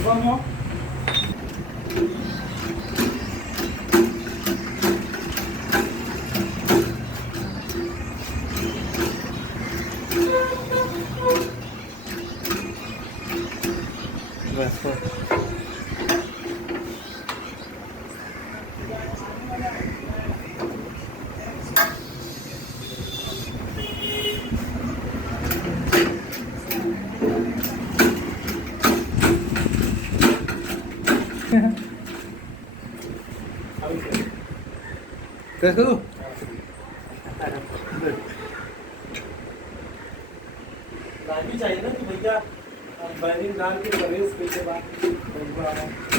Vamos. बस हो. कसं गाड़ी चाहिए ना कि भैया बैरिंग डाल के रेस के बाद